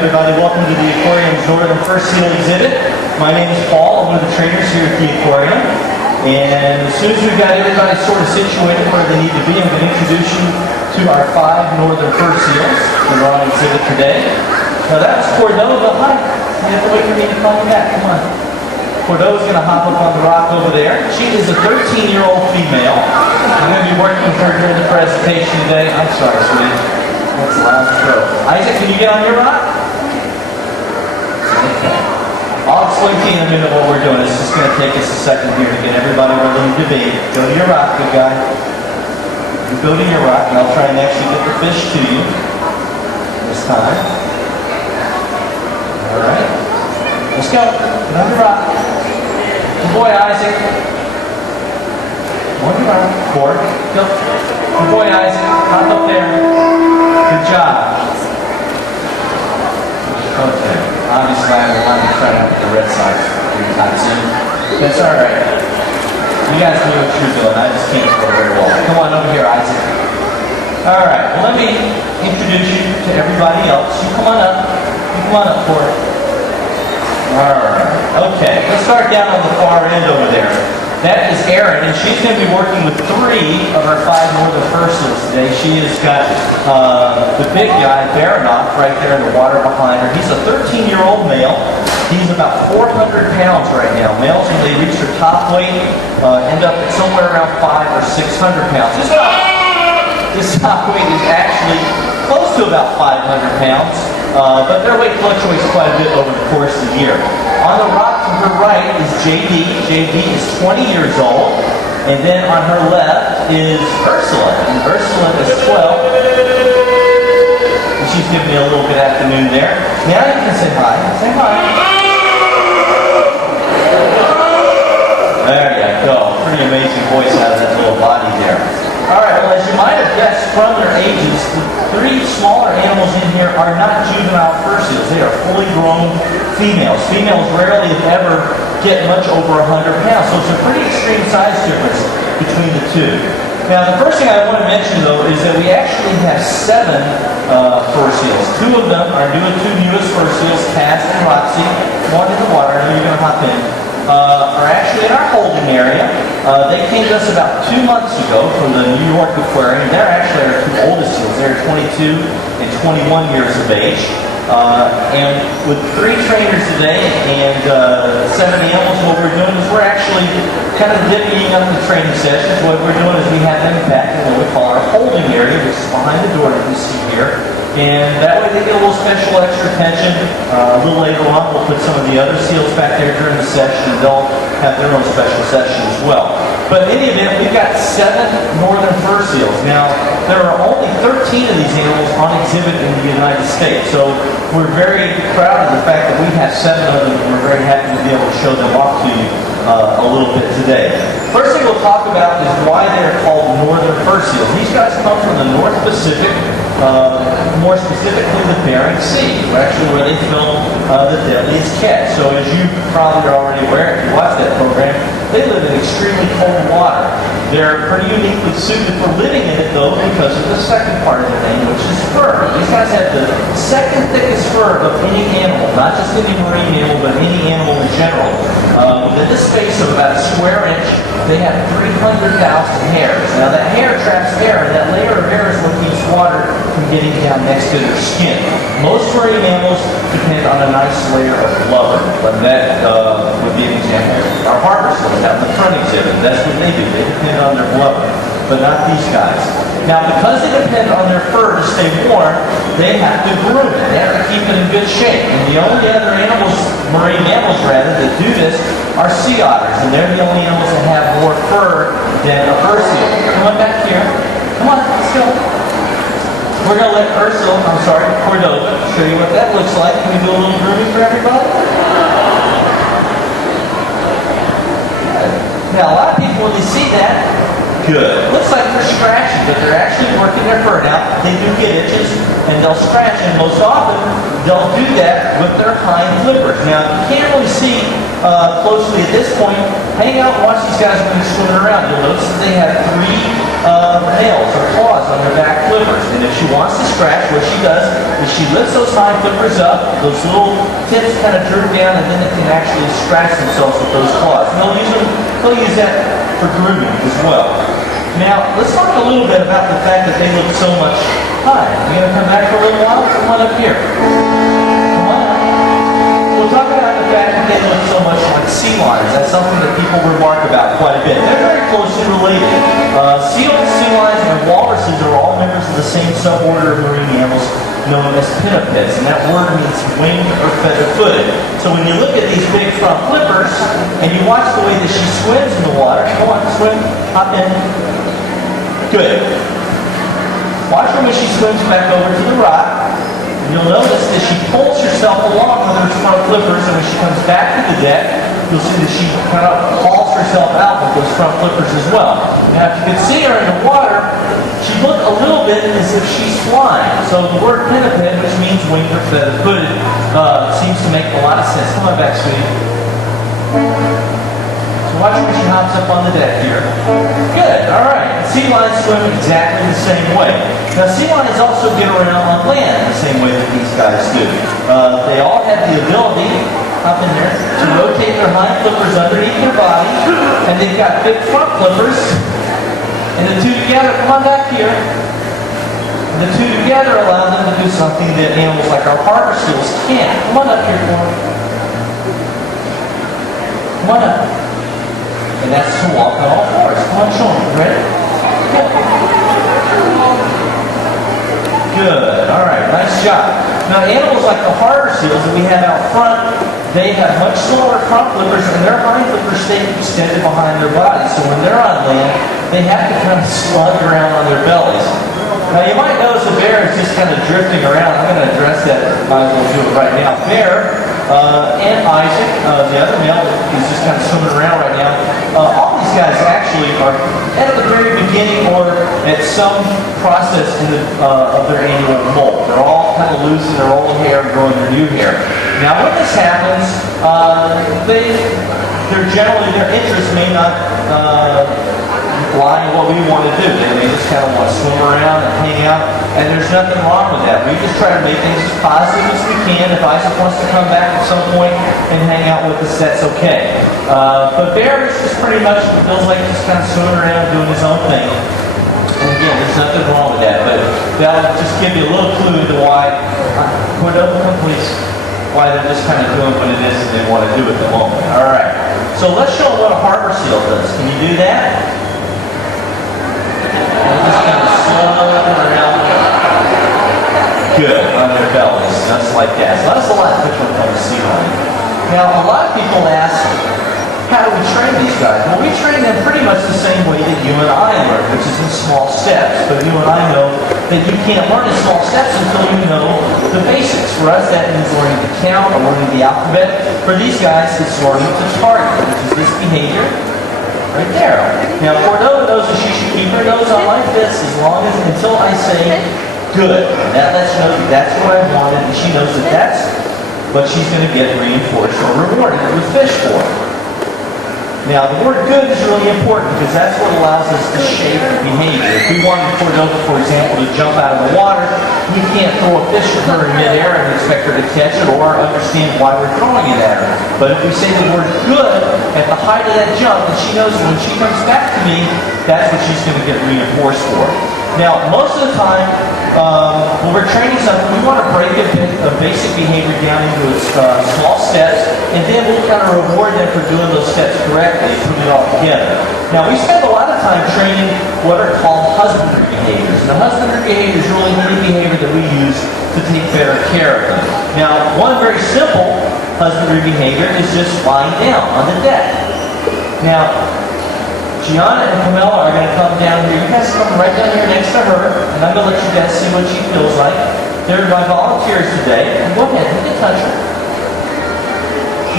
everybody. Welcome to the Aquarium's Northern First Seal exhibit. My name is Paul. I'm one of the trainers here at the Aquarium. And as soon as we've got everybody sort of situated where they need to be, I'm going to introduce you to our 5 Northern First Seals that are on exhibit today. Now that's Cordova. Hi. You have to wait for me to call you back. Come on. Cordova's going to hop up on the rock over there. She is a 13-year-old female. I'm going to be working with her during the presentation today. I'm sorry, sweetie. That's a loud throw. Isaac, can you get on your rock? Okay. I'll explain to you in a minute what we're doing. It's just going to take us a second here to get everybody where they need to be. Go to your rock, good guy. You go to your rock, and I'll try and actually get the fish to you this time. All right. Let's go. Get on your rock. Good boy, Isaac. On your rock. Forward. Go. Good boy, Isaac. Hop up there. Good job. Okay. Obviously, I'm going to try to have the Red Sox anytime soon. That's all right. You guys do what you're doing. I just can't throw very well. Come on over here, Isaac. All right. Well, let me introduce you to everybody else. You come on up. You come on up for it. All right. Okay. Let's start down on the far end over there. That is Erin, and she's going to be working with 3 of our 5 Northern First Seals today. She has got the big guy, Baranoff, right there in the water behind her. He's a 13-year-old male. He's about 400 pounds right now. Males, when they reach their top weight, end up at somewhere around 500 or 600 pounds. This top weight is actually close to about 500 pounds, but their weight fluctuates quite a bit over the course of the year. On the rock to her right is JD. JD is 20 years old. And then on her left is Ursula. And Ursula is 12. And she's giving me a little good afternoon there. Now you can say hi. Say hi. There you go. Pretty amazing voice out of that little body there. All right, well, as you might have guessed from their ages, the 3 smaller animals in here are not juvenile fur seals. They are fully grown females. Females rarely, if ever, get much over 100 pounds. So it's a pretty extreme size difference between the 2. Now, the first thing I want to mention, though, is that we actually have 7 fur seals. 2 of them are the 2 newest fur seals, Cass and Roxy. One in the water, I know you're going to hop in. Are actually in our holding area. They came to us about 2 months ago from the New York Aquarium. They're actually our 2 oldest seals. They're 22 and 21 years of age. And with 3 trainers today and 7 animals, what we're doing is we're actually kind of divvying up the training sessions. What we're doing is we have them back in what we call our holding area, which is behind the door you can see here. And that way they get a little special extra attention. A little later on, we'll put some of the other seals back there during the session, and they'll have their own special session as well. But in any event, we've got 7 Northern Fur Seals. Now, there are only 13 of these animals on exhibit in the United States. So we're very proud of the fact that we have 7 of them, and we're very happy to be able to show them off to you a little bit today. First thing we'll talk about is why they're called Northern Fur Seals. These guys come from the North Pacific, more specifically the Bering Sea, actually where they film The Deadliest Catch. So as you probably are already aware, if you watch that program, they live in extremely cold water. They're pretty uniquely suited for living in it, though, because of the second part of the name, which is fur. These guys have the second thickest fur of any animal, not just any marine animal, but any animal in general. Within the space of about a square inch, they have 300,000 hairs. Now that hair traps air, and that layer of hair is what keeps water from getting down next to their skin. Most marine mammals depend on a nice layer of blubber, but that would be an example. Our harbor seals out in the front exhibit, that's what they do. They depend on their blubber, but not these guys. Now, because they depend on their fur to stay warm, they have to groom it. They have to keep it in good shape. And the only other animals, marine mammals rather, that do this are sea otters. And they're the only animals that have more fur than a fur seal. Come on back here. Come on, let's go. We're going to let Cordova, show you what that looks like. Can we do a little grooming for everybody? Now, a lot of people, when they see that, good. Looks like they're scratching, but they're actually working their fur. Now, they do get itches, and they'll scratch, and most often, they'll do that with their hind flippers. Now, you can't really see closely at this point. Hang out and watch these guys when they're swimming around. You'll notice that they have three nails or claws on their back flippers. And if she wants to scratch, what she does is she lifts those hind flippers up, those little tips kind of droop down, and then it can actually scratch themselves with those claws. And they'll use that for grooming as well. Now, let's talk a little bit about the fact that they look so much. Hi, you gonna come back for a little while? Come on up here. Come on up. We'll talk about the fact that they look so much like sea lions. That's something that people remark about quite a bit. They're very closely related. Seals, sea lions, and walruses are all members of the same suborder of marine mammals known as pinnipeds, and that word means winged or feather-footed. So when you look at these big front flippers, and you watch the way that she swims in the water, come on, swim, hop in. Good. Watch her when she swims back over to the rock. And you'll notice that she pulls herself along with her front flippers, and when she comes back to the deck, you'll see that she kind of hauls herself out with those front flippers as well. Now, if you can see her in the water, she looks a little bit as if she's flying. So the word pinniped, which means winged or feather-footed, seems to make a lot of sense. Come on back, sweetie. So watch when she hops up on the deck here. Good, all right. Sea lions swim exactly the same way. Now, sea lions also get around on land the same way that these guys do. They all have the ability, up in there, to rotate their hind flippers underneath their body, and they've got big front flippers. And the two together, come on back here. And the two together allow them to do something that animals like our harbor seals can't. Come on up here for me. Come on up. And that's to walk on all fours. Come on, show them. Ready? Good. All right. Nice job. Now, animals like the harbor seals that we have out front, they have much smaller front flippers, and their hind flippers stay extended behind their bodies. So when they're on land, they have to kind of slug around on their bellies. Now, you might notice the bear is just kind of drifting around. I'm going to address that. Might as well do it right now. Bear and Isaac, the other male, is just kind of swimming around right now. All these guys actually are at the very beginning or at some process in of their annual molt. They're all kind of losing their old hair, growing their new hair. Now, when this happens, their interest may not lie in what we want to do. They may just kind of want to swim around and hang out, and there's nothing wrong with that. We just try to make things as positive as we can. If Isaac wants to come back at some point and hang out with us, that's okay. But Bear is just pretty much feels like he's kind of swimming around doing his own thing. And again, there's nothing wrong with that, but that'll just give you a little clue to why, Cordova, come please, why they're just kind of doing what it is that they want to do at the moment. All right, so let's show them what a harbor seal does. Can you do that? And just kind of slowing around. Good, on their bellies, just like that. So that's a lot different from a sea lion. Now, a lot of people ask, how do we train these guys? Well, we train them pretty much the same way that you and I learn, which is in small steps. But you and I know that you can't learn in small steps until you know the basics. For us, that means learning to count or learning the alphabet. For these guys, it's learning to target, which is this behavior right there. Now, Cordova knows that she should keep her nose on like this until I say good. And that lets you know that that's what I wanted, and she knows that that's what she's going to get reinforced or rewarded with fish for. Now, the word good is really important because that's what allows us to shape behavior. If we wanted Cordova, for example, to jump out of the water, we can't throw a fish at her in midair and expect her to catch it or understand why we're throwing it at her. But if we say the word good at the height of that jump, then she knows that when she comes back to me, that's what she's going to get reinforced for. Now, most of the time, when we're training something, we want to break a basic behavior down into small steps, and then we'll kind of reward them for doing those steps correctly and putting it all together. Now, we spend a lot of time training what are called husbandry behaviors. And the husbandry behavior is really any behavior that we use to take better care of them. Now, one very simple husbandry behavior is just lying down on the deck. Now, Gianna and Camella are going to come down here. You guys come right down here next to her, and I'm going to let you guys see what she feels like. They're my volunteers today. And go ahead, you can touch her.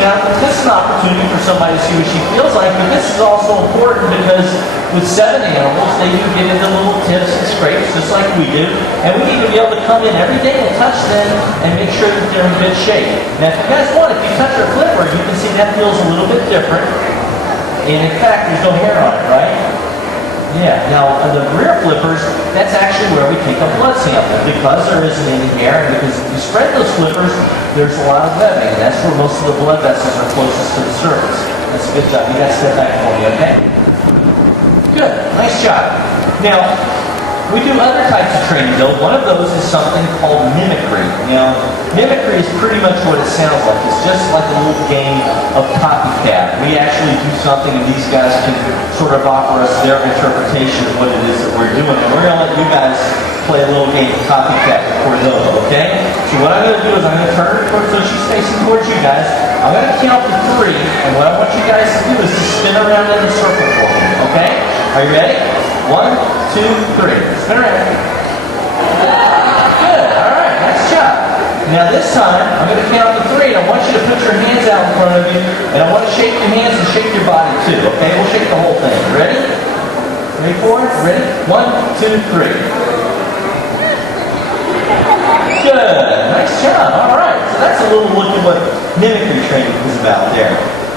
Now, this is an opportunity for somebody to see what she feels like, but this is also important because with 7 animals, they do get into little tips and scrapes just like we do, and we need to be able to come in every day and touch them and make sure that they're in good shape. Now, if you guys want, if you touch her flipper, you can see that feels a little bit different. And in fact, there's no hair on it, right? Yeah, now the rear flippers, that's actually where we take a blood sample because there isn't any hair and because if you spread those flippers, there's a lot of webbing. And that's where most of the blood vessels are closest to the surface. That's a good job. You guys step back for me, okay? Good. Nice job. Now, we do other types of training though. One of those is something called mimicry. Now, mimicry is pretty much what it sounds like. It's just like a little game of copycat. We actually do something and these guys can sort of offer us their interpretation of what it is that we're doing. And we're going to let you guys play a little game of copycat before those, okay? So what I'm going to do is I'm going to turn her so she's facing towards you guys. I'm going to count to 3, and what I want you guys to do is to spin around in a circle for me, okay? Are you ready? 1, 2, 3. Spin around. Good. All right. Nice job. Now this time, I'm going to count to 3, and I want you to put your hands out in front of you, and I want to shake your hands and shake your body too, okay? We'll shake the whole thing. Ready? Ready for it? Ready? 1, 2, 3. Good. Nice job. All right. So that's a little look at what mimicry training is about there.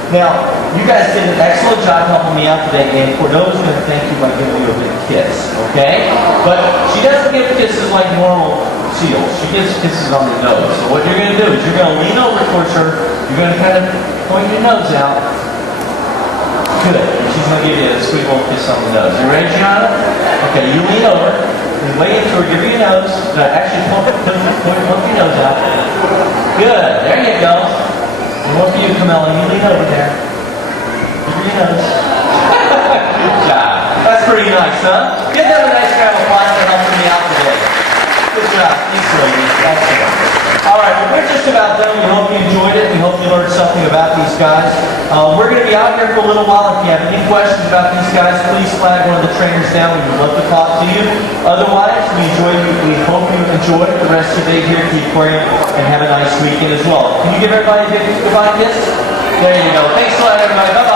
Now, you guys did an excellent job helping me out today, and Cordova's going to thank you by giving you a big kiss, okay? But she doesn't give kisses like normal seals. She gives kisses on the nose. So what you're going to do is you're going to lean over towards her. You're going to kind of point your nose out. Good. And she's going to give you a sweet little kiss on the nose. You ready, Gianna? Okay, you lean over. You lay into her. Give her your nose. Actually, point your nose out. Good. There you go. And one for you, Camella. You lean over there. Give her your nose. Good job. That's pretty nice, huh? Give them a nice round of applause for helping me out today. Good job. Thanks, ladies. Excellent. All right, well, we're just about done. We hope you enjoyed it. We hope you learned something about these guys. We're going to be out here for a little while. If you have any questions about these guys, please flag one of the trainers down. We would love to talk to you. Otherwise, we hope you enjoy the rest of your day here at the aquarium and have a nice weekend as well. Can you give everybody a big goodbye kiss? There you go. Thanks a lot, everybody. Bye-bye.